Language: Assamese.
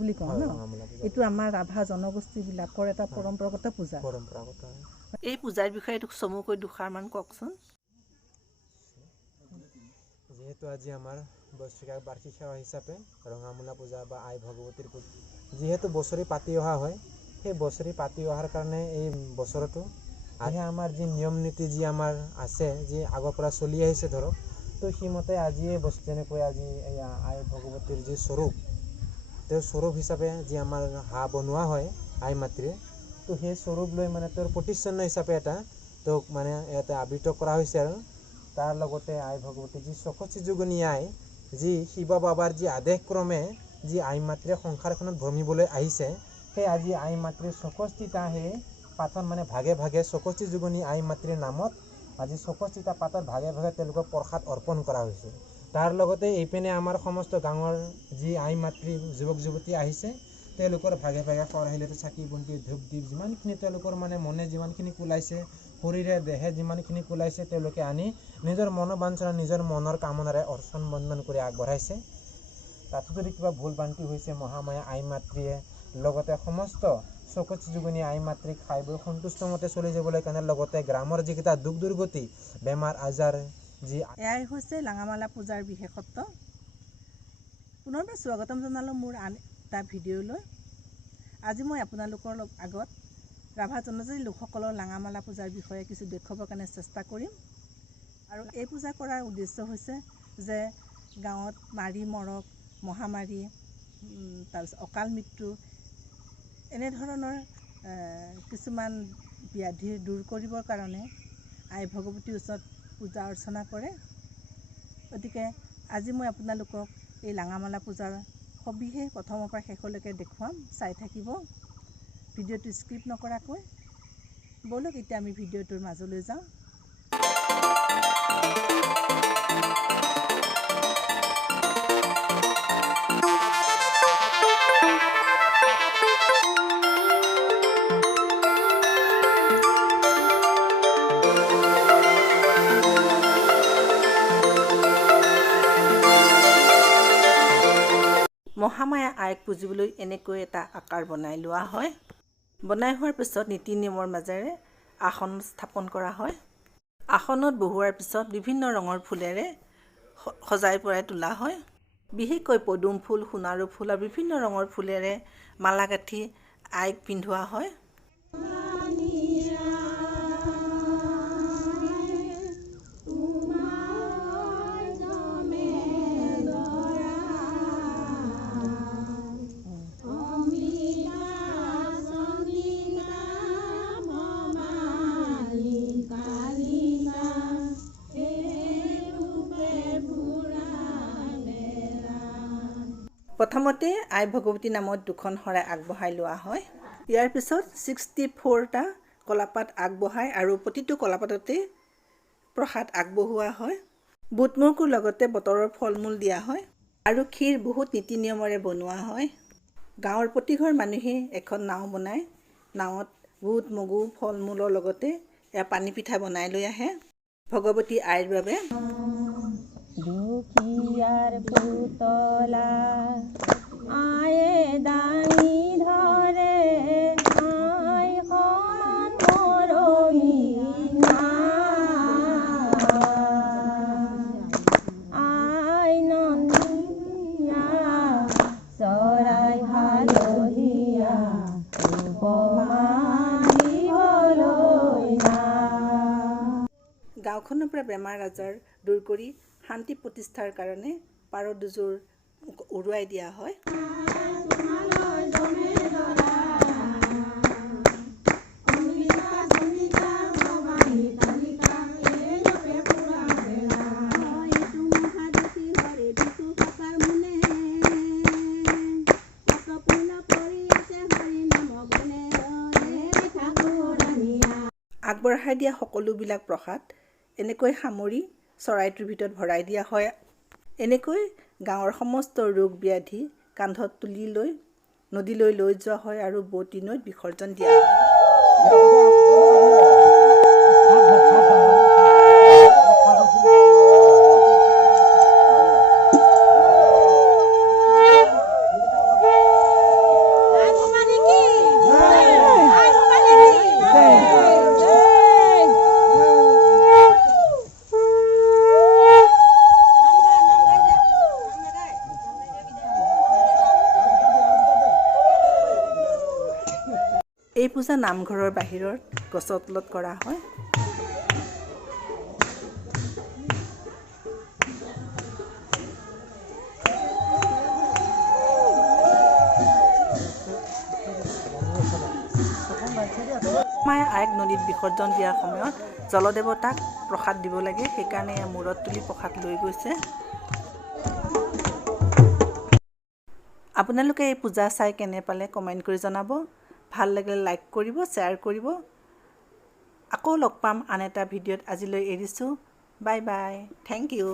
বুলি কওঁ ন এইটো আমাৰ ৰাভা জনগোষ্ঠীবিলাকৰ এটা পৰম্পৰাগত পূজা এই পূজাৰ বিষয়ে চমুকৈ দুষাৰমান কওকচোন যেহেতু আজি আমাৰ বছৰিকাৰ বাৰ্ষিক সেৱা হিচাপে ৰঙামূলা পূজা বা আই ভগৱতীৰ পূজা যেহেতু বছৰি পাতি অহা হয় সেই বছৰি পাতি অহাৰ কাৰণে এই বছৰতো আজি আমাৰ যি নিয়ম নীতি যি আমাৰ আছে যি আগৰ পৰা চলি আহিছে ধৰক তো সেইমতে আজি এই বস্তু যেনেকৈ আজি এয়া আই ভগৱতীৰ যি স্বৰূপ তেওঁৰ স্বৰূপ হিচাপে যি আমাৰ হাঁহ বনোৱা হয় আই মাতৃৰ তো সেই স্বৰূপ লৈ মানে তেওঁৰ প্ৰতিচ্ছন্ন হিচাপে এটা তেওঁক মানে ইয়াতে আবৃত কৰা হৈছে আৰু তাৰ লগতে আই ভগৱতী যি চকচি যোগনী আই যি শিৱ বাবাৰ যি আদেশক্ৰমে যি আই মাতৃয়ে সংসাৰখনত ভ্ৰমিবলৈ আহিছে সেই আজি আই মাতৃৰ ৬৬টা সেই পাতত মানে ভাগে ভাগে চকচি যোগনী আই মাতৃৰ নামত আজি ৬৬টা পাতত ভাগে ভাগে তেওঁলোকক প্ৰসাদ অৰ্পণ কৰা হৈছে তাৰ লগতে এইপিনে আমাৰ সমস্ত গাঁৱৰ যি আই মাতৃ যুৱক যুৱতী আহিছে তেওঁলোকৰ ভাগে ভাগে খৰাহিলতে চাকি বন্তি ধূপ দীপ যিমানখিনি তেওঁলোকৰ মানে মনে যিমানখিনি কোলাইছে শৰীৰে দেহে যিমানখিনি কোলাইছে তেওঁলোকে আনি নিজৰ মনোবাঞ্ছনা নিজৰ মনৰ কামনাৰে অৰ্চন বন্দন কৰি আগবঢ়াইছে তাতো যদি কিবা ভুল ভ্ৰান্তি হৈছে মহামায়া আই মাতৃয়ে লগতে সমস্ত চকচি যোগনী আই মাতৃক খাই বৈ সন্তুষ্টমতে চলি যাবলৈ কাৰণে লগতে গ্ৰামৰ যিকেইটা দুখ দুৰ্গতি বেমাৰ আজাৰ যি এয়াই হৈছে লাঙামালা পূজাৰ বিশেষত্ব পুনৰবাৰ স্বাগতম জনালোঁ মোৰ আন এটা ভিডিঅ'লৈ আজি মই আপোনালোকৰ আগত ৰাভা জনজাতি লোকসকলৰ লাঙামালা পূজাৰ বিষয়ে কিছু দেখুৱাবৰ কাৰণে চেষ্টা কৰিম আৰু এই পূজা কৰাৰ উদ্দেশ্য হৈছে যে গাঁৱত মাৰি মৰক মহামাৰী তাৰপিছত অকাল মৃত্যু এনেধৰণৰ কিছুমান ব্যাধি দূৰ কৰিবৰ কাৰণে আই ভগৱতীৰ ওচৰত পূজা অৰ্চনা কৰে গতিকে আজি মই আপোনালোকক এই লাঙামালা পূজাৰ সবিশেষ প্ৰথমৰ পৰা শেষলৈকে দেখুৱাম চাই থাকিব ভিডিঅ'টো স্কিপ নকৰাকৈ ব'লক এতিয়া আমি ভিডিঅ'টোৰ মাজলৈ যাওঁ মহামায়া আইক পুজিবলৈ এনেকৈ এটা আকাৰ বনাই লোৱা হয় বনাই হোৱাৰ পিছত নীতি নিয়মৰ মাজেৰে আসন স্থাপন কৰা হয় আসনত বহোৱাৰ পিছত বিভিন্ন ৰঙৰ ফুলেৰে সজাই পৰাই তোলা হয় বিশেষকৈ পদুম ফুল সোণাৰু ফুল আৰু বিভিন্ন ৰঙৰ ফুলেৰে মালা গাঁঠি আইক পিন্ধোৱা হয় প্ৰথমতে আই ভগৱতী নামত দুখন শৰাই আগবঢ়াই লোৱা হয় ইয়াৰ পিছত 64টা কলাপাত আগবঢ়াই আৰু প্ৰতিটো কলাপাততে প্ৰসাদ আগবঢ়োৱা হয় বুট মগুৰ লগতে বতৰৰ ফল মূল দিয়া হয় আৰু ক্ষীৰ বহুত নীতি নিয়মেৰে বনোৱা হয় গাঁৱৰ প্ৰতিঘৰ মানুহে এখন নাও বনাই নাৱত বুট মগু ফল মূলৰ লগতে এয়া পানী পিঠা বনাই লৈ আহে ভগৱতী আইৰ বাবে দুখিয়াৰ পুতলা আয়ে দাঙি ধৰে আই সমান মৰমী আই নন্দীয়া চৰাই হালধীয়া গাঁওখনৰ পৰা বেমাৰ আজাৰ দূৰ কৰি শান্তি প্ৰতিষ্ঠাৰ কাৰণে পাৰ দুযোৰ উৰুৱাই দিয়া হয় আগবঢ়াই দিয়া সকলোবিলাক প্ৰসাদ এনেকৈ সামৰি চৰাইটোৰ ভিতৰত ভৰাই দিয়া হয় এনেকৈ গাঁৱৰ সমস্ত ৰোগ ব্যাধি কান্ধত তুলি লৈ নদীলৈ লৈ যোৱা হয় আৰু বোৱতী নৈত বিসৰ্জন দিয়া হয় এই পূজা নামঘৰৰ বাহিৰত গছৰ তলত কৰা হয়। মায়ে আইক নদীত বিসৰ্জন দিয়াৰ সময়ত জলদেৱতাক প্ৰসাদ দিব লাগে, সেইকাৰণে এয়া মূৰত তুলি প্ৰসাদ লৈ গৈছে। আপোনালোকে এই পূজা চাই কেনে পালে কমেণ্ট কৰি জনাব। ভাল লাগিলে লাইক কৰিব, শ্বেয়াৰ কৰিব। আকৌ লগ পাম আন এটা ভিডিঅ'ত। আজিলৈ এৰিছোঁ। Bye bye. Thank U.